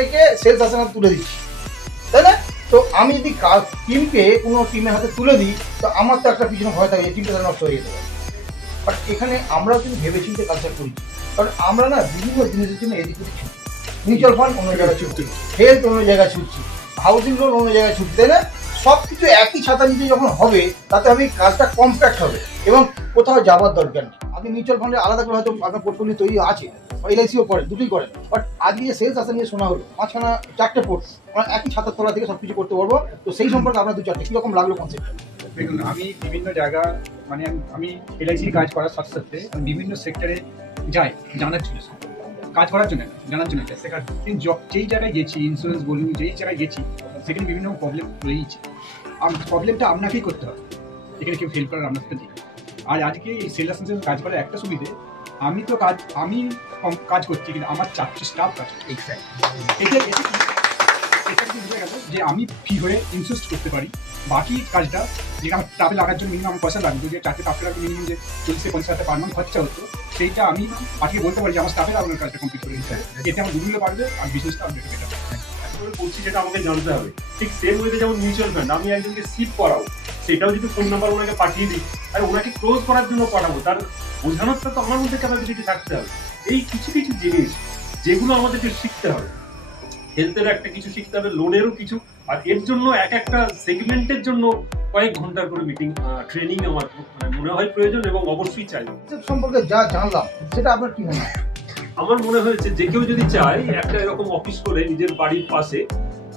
রেখে সেলস আসার হাতে তুলে দিচ্ছি, তাই না? তো আমি যদি টিমকে কোনো টিমের হাতে তুলে দিই, তো আমার তো একটা পিছনে ভয় থাকে যে টিমটা তারা নষ্ট হয়ে যেতে পারে। বাট এখানে আমরাও কিন্তু ভেবেচিন্তে কালচার করেছি, কারণ আমরা না বিভিন্ন জিনিসের জন্য এদিক ওদিক ছুটি, মিউচুয়াল ফান্ড অন্য জায়গায় ছুটছি, হেলথ অন্য জায়গায় ছুটছি, হাউসিং লোন অন্য জায়গায় ছুটছি, তাই না? সব কিছু একই ছাতা নিচে যখন হবে, তাতে আমি কাজটা কম্প্যাক্ট হবে এবং কোথাও যাওয়ার দরকার নেই। আপনি মিউচুয়াল ফান্ডে আলাদা করে হয়তো আপনার পোর্টফোলিও তৈরি আছে, এলআইসিও করেন, দুটোই করেন, বাট আজকে যে সেলস আসা নিয়ে শোনা হলো, মাঝখানা 4টে পোর্ট, আমরা একই ছাতার তলা থেকে সব কিছু করতে পারবো। তো সেই সম্পর্কে আপনার 2-4টে কীরকম লাগলো কনসেপ্টটা? দেখুন, আমি বিভিন্ন জায়গা মানে আমি এলআইসির কাজ করার সাথে সাথে আমি বিভিন্ন সেক্টরে যাই জানার জন্য, কাজ করার জন্য না, জানার জন্য শেখার। কিন্তু যেই জায়গায় গেছি, ইন্স্যুরেন্স বলুন, যেই জায়গায় গেছি সেখানে বিভিন্ন প্রবলেম রয়েছে। প্রবলেমটা আপনাকেই করতে হবে, এখানে কেউ হেল্প করার আপনার সাথে নেই। আর আজকে এই সেলার সেন্সের কাজ করার একটা সুবিধে, আমি কাজ করছি কিন্তু আমার 4টে স্টাফ কাজ করছে। এটা বুঝে গেল যে আমি ফি হয়ে ইনসিস্ট করতে পারি বাকি কাজটা, যেটা আমার স্টাফে লাগার জন্য মিনিমাম পয়সা লাগবে, যে 4টে স্টাফে লাগবে মিনিমাম যে 40-50 পার মান্থ খরচা হতো, সেইটা আমি আজকে বলতে পারি যে আমার স্টাফে আপনার কাজটা কমপ্লিট করে দিতে হবে। এতে আমার দুগুলো পারবে আর বিজনেসটা আমি বেটার হবে। বলছি যেটা আমাকে জানতে হবে, ঠিক সেম ওয়েতে যেমন মিউচুয়াল ফান্ড আমি একজনকে সিপ করাবো, সেটাও যদি ফোন নাম্বার ওনাকে পাঠিয়ে দিই আর ওনাকে ক্লোজ করার জন্য পাঠাবো, তার বোঝানোরটা তো আমার মধ্যে ক্যাপাসিটি থাকতে হবে। এই কিছু কিছু জিনিস যেগুলো আমাদেরকে শিখতে হবে, হেলথের একটা কিছু শিখতে হবে, লোনেরও কিছু, আর এর জন্য একটা সেগমেন্টের জন্য কয়েক ঘন্টার করে মিটিং ট্রেনিং আমার মনে হয় প্রয়োজন এবং অবশ্যই চাই। সম্পর্কে যা জানলাম সেটা আপনার কি মনে হয়? আমার মনে হয়েছে যে কেউ যদি চায় একটা এরকম অফিস করে নিজের বাড়ির পাশে,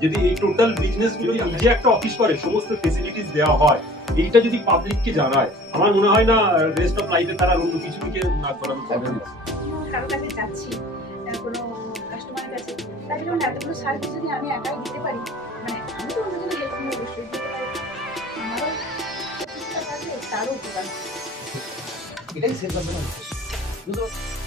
যদি এই টোটাল বিজনেস গুলো নিজে একটা অফিস করে সমস্ত ফেসিলিটিস দেওয়া হয়, এইটা যদি পাবলিককে জানায়, আমার মনে হয় না রেস্ট অফ লাইফে তারা অন্য কিছু দিকে না করানো যাবে না। কারো কাছে যাচ্ছি, কোনো কাস্টমারের কাছে, তাই জন্য এতগুলো সার্ভিস যদি আমি একাই দিতে পারি, মানে আমি তো অন্যজনের হেল্প নিয়ে অবশ্যই দিতে পারি, আমারও চেষ্টা থাকলে তারও উপকার। এটাই সেলস আসলে বুঝতে পারছি।